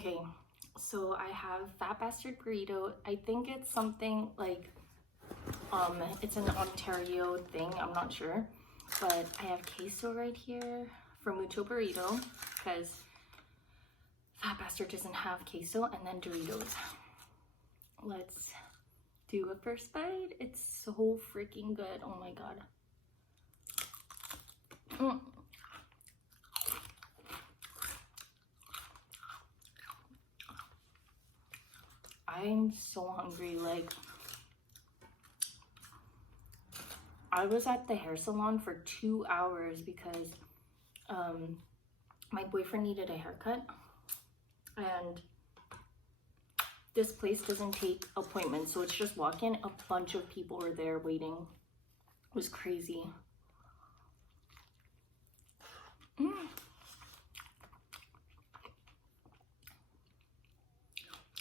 Okay, so I have Fat Bastard Burrito. I think it's something like, it's an Ontario thing, I'm not sure. But I have queso right here for Mucho Burrito, because Fat Bastard doesn't have queso, and then Doritos. Let's do a first bite. It's so freaking good, oh my god. I'm so hungry. Like, I was at the hair salon for 2 hours because my boyfriend needed a haircut, and this place doesn't take appointments, so it's just walk in. A bunch of people were there waiting. It was crazy.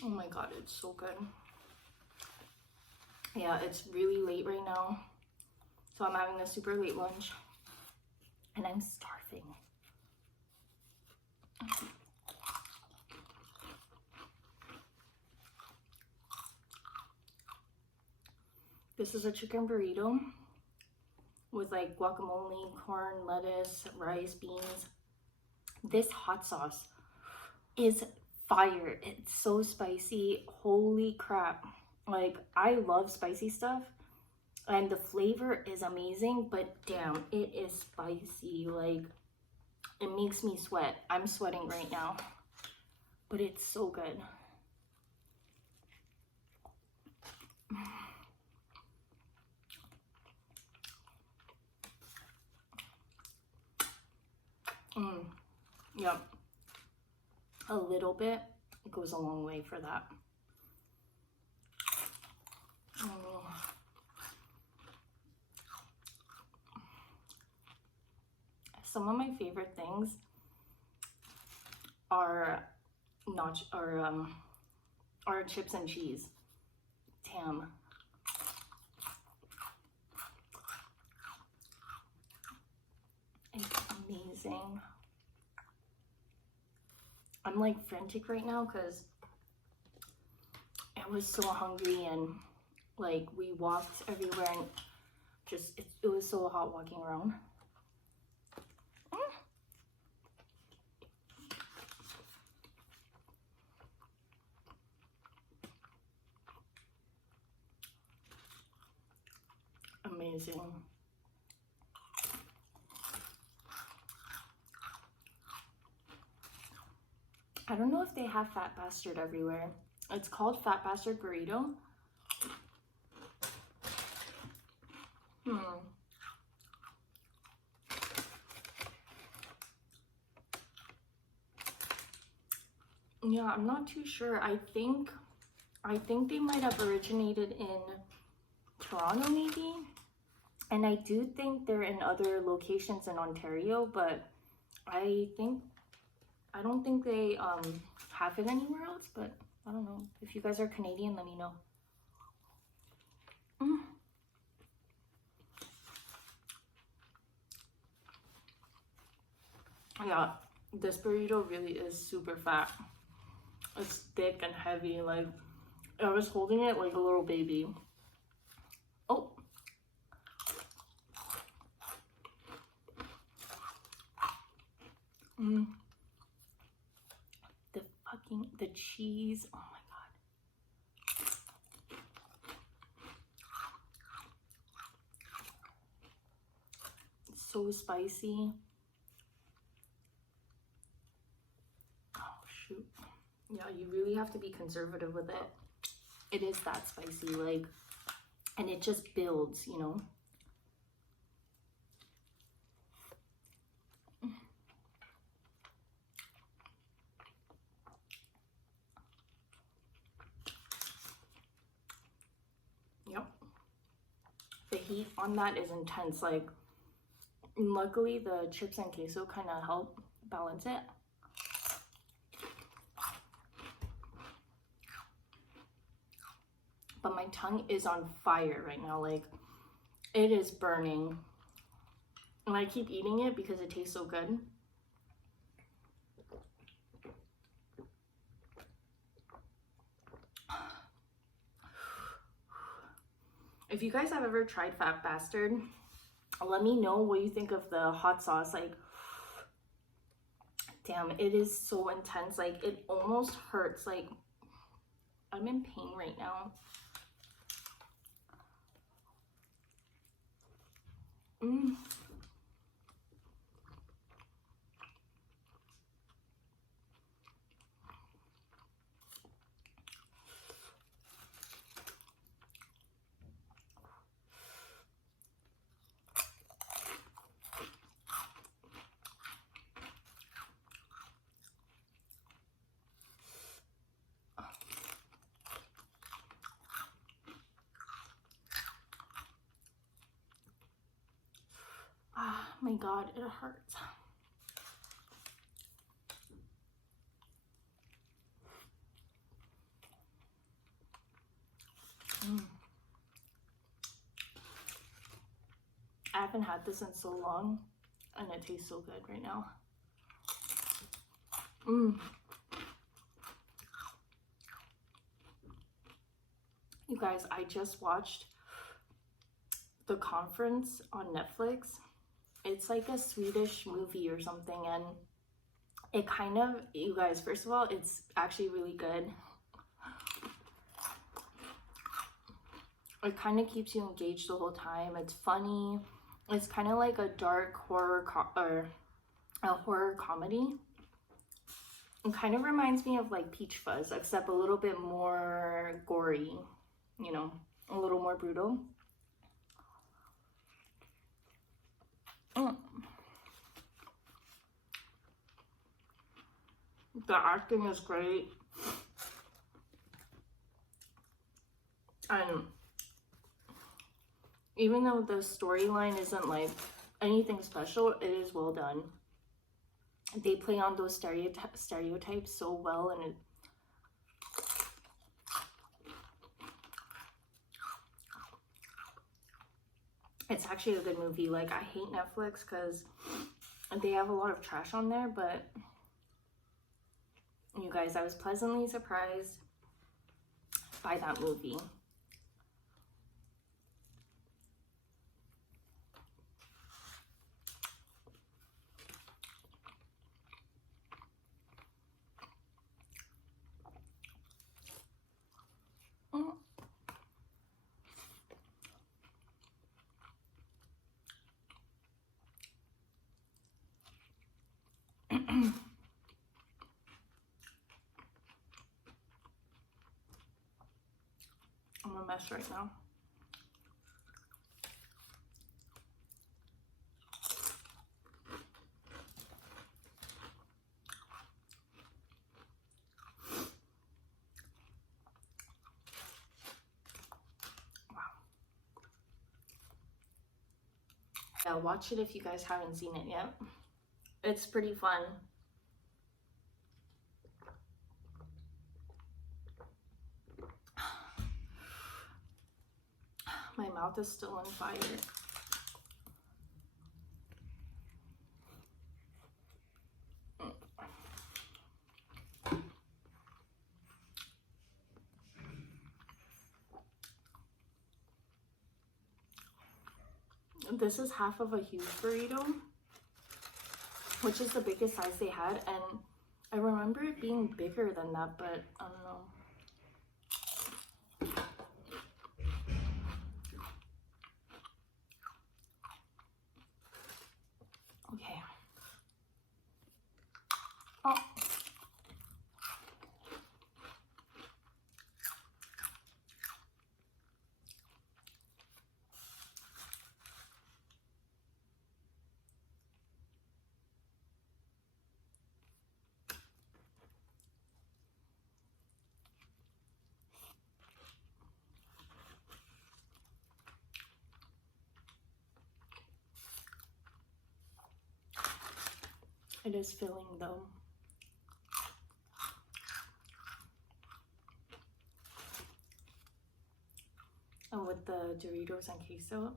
Oh my god, it's so good. Yeah, it's really late right now, so I'm having a super late lunch, and I'm starving. This is a chicken burrito with like guacamole, corn, lettuce, rice, beans. This hot sauce is fire. It's so spicy. Holy crap. Like, I love spicy stuff, and the flavor is amazing, but damn, it is spicy. Like, it makes me sweat. I'm sweating right now, but it's so good. Yep. A little bit goes a long way for that. Some of my favorite things are chips and cheese. Damn. It's amazing. I'm like frantic right now because I was so hungry, and like we walked everywhere, and just it was so hot walking around. Amazing. I don't know if they have Fat Bastard everywhere. It's called Fat Bastard Burrito. Yeah, I'm not too sure. I think they might have originated in Toronto maybe. And I do think they're in other locations in Ontario, but I don't think they have it anywhere else, but I don't know. If you guys are Canadian, let me know. Yeah, this burrito really is super fat. It's thick and heavy. Like, I was holding it like a little baby. Oh. The cheese. Oh my god. It's so spicy. Oh shoot. Yeah, you really have to be conservative with it. It is that spicy, like, and it just builds, you know. Yep. The heat on that is intense. Like, luckily the chips and queso kind of help balance it. But my tongue is on fire right now. Like, it is burning. And I keep eating it because it tastes so good. If you guys have ever tried Fat Bastard, let me know what you think of the hot sauce. Like, damn, it is so intense. Like, it almost hurts. Like, I'm in pain right now. Ah, my God, it hurts. I haven't had this in so long, and it tastes so good right now. You guys, I just watched The Conference on Netflix. It's like a Swedish movie or something, and it kind of, you guys, first of all, it's actually really good. It kind of keeps you engaged the whole time. It's funny. It's kind of like a dark horror or a horror comedy. It kind of reminds me of like Peach Fuzz, except a little bit more gory, you know, a little more brutal. The acting is great. And even though the storyline isn't like anything special, it is well done. They play on those stereotypes so well, and it's actually a good movie. Like, I hate Netflix because they have a lot of trash on there, but you guys, I was pleasantly surprised by that movie. I'm a mess right now. Wow. Yeah, watch it if you guys haven't seen it yet. It's pretty fun. My mouth is still on fire. This is half of a huge burrito, which is the biggest size they had, and I remember it being bigger than that, but I don't know. Okay. Oh. It is filling though. And with the Doritos and queso.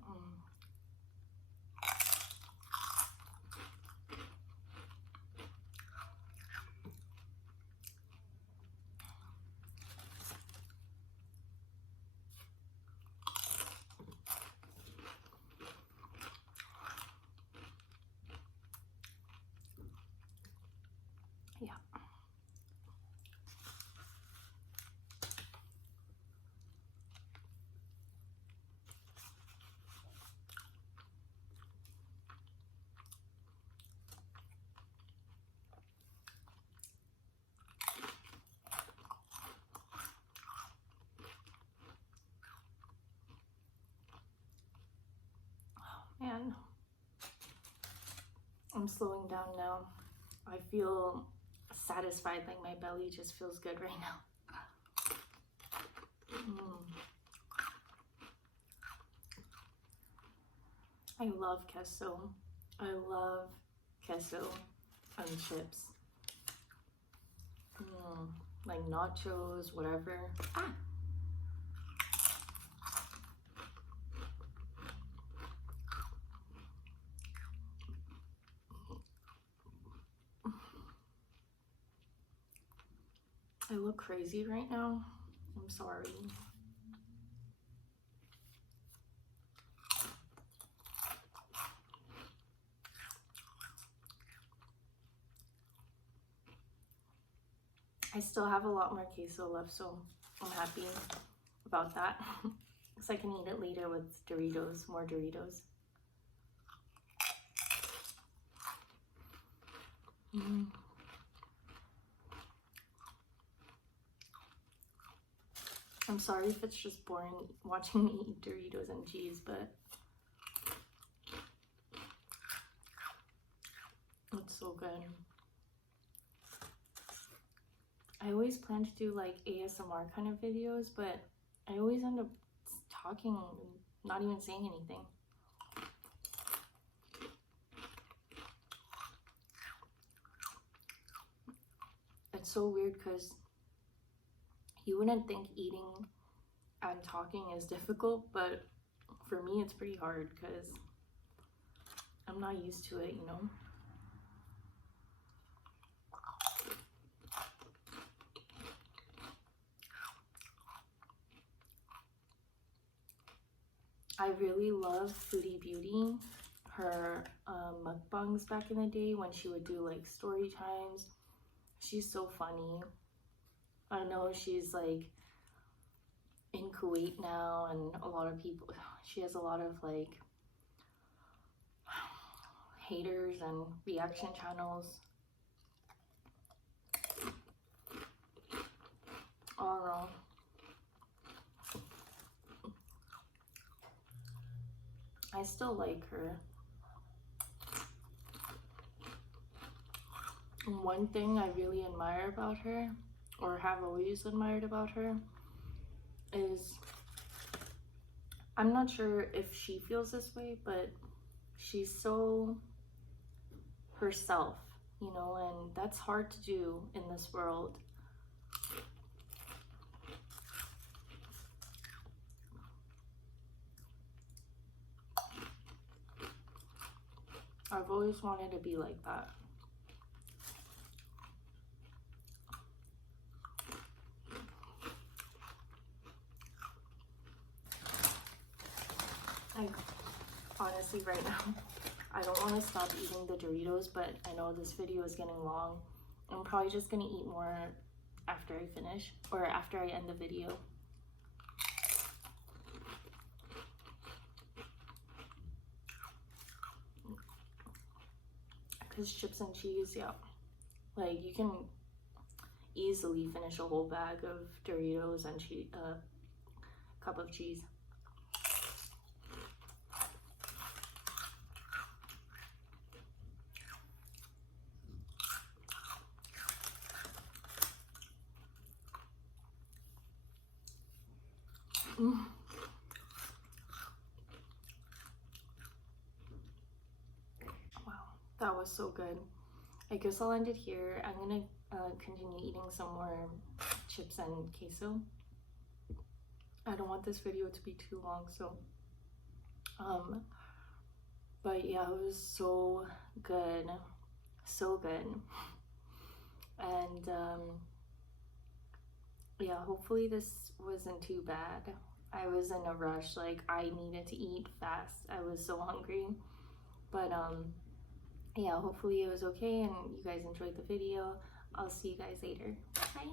I'm slowing down now. I feel satisfied, like my belly just feels good right now. I love queso. I love queso and chips. Like nachos, whatever. I look crazy right now. I'm sorry. I still have a lot more queso left, so I'm happy about that. So I can eat it later with Doritos, more Doritos. I'm sorry if it's just boring watching me eat Doritos and cheese, but it's so good. I always plan to do like ASMR kind of videos, but I always end up talking and not even saying anything. It's so weird because you wouldn't think eating and talking is difficult, but for me it's pretty hard because I'm not used to it, you know? I really love Foodie Beauty, her mukbangs back in the day when she would do like story times. She's so funny. I know she's like in Kuwait now, and a lot of people, she has a lot of like haters and reaction channels. I don't know. I still like her. And one thing I really admire about her, or have always admired about her, is, I'm not sure if she feels this way, but she's so herself, you know, and that's hard to do in this world. I've always wanted to be like that. Like, honestly, right now, I don't want to stop eating the Doritos, but I know this video is getting long. I'm probably just gonna eat more after I finish, or after I end the video. Because chips and cheese, yeah, like you can easily finish a whole bag of Doritos and cup of cheese. Wow, that was so good. I guess I'll end it here. I'm gonna continue eating some more chips and queso. I don't want this video to be too long, so but yeah, it was so good, so good. And yeah, hopefully this wasn't too bad. I was in a rush, like I needed to eat fast. I was so hungry. But yeah, hopefully it was okay and you guys enjoyed the video. I'll see you guys later. Bye.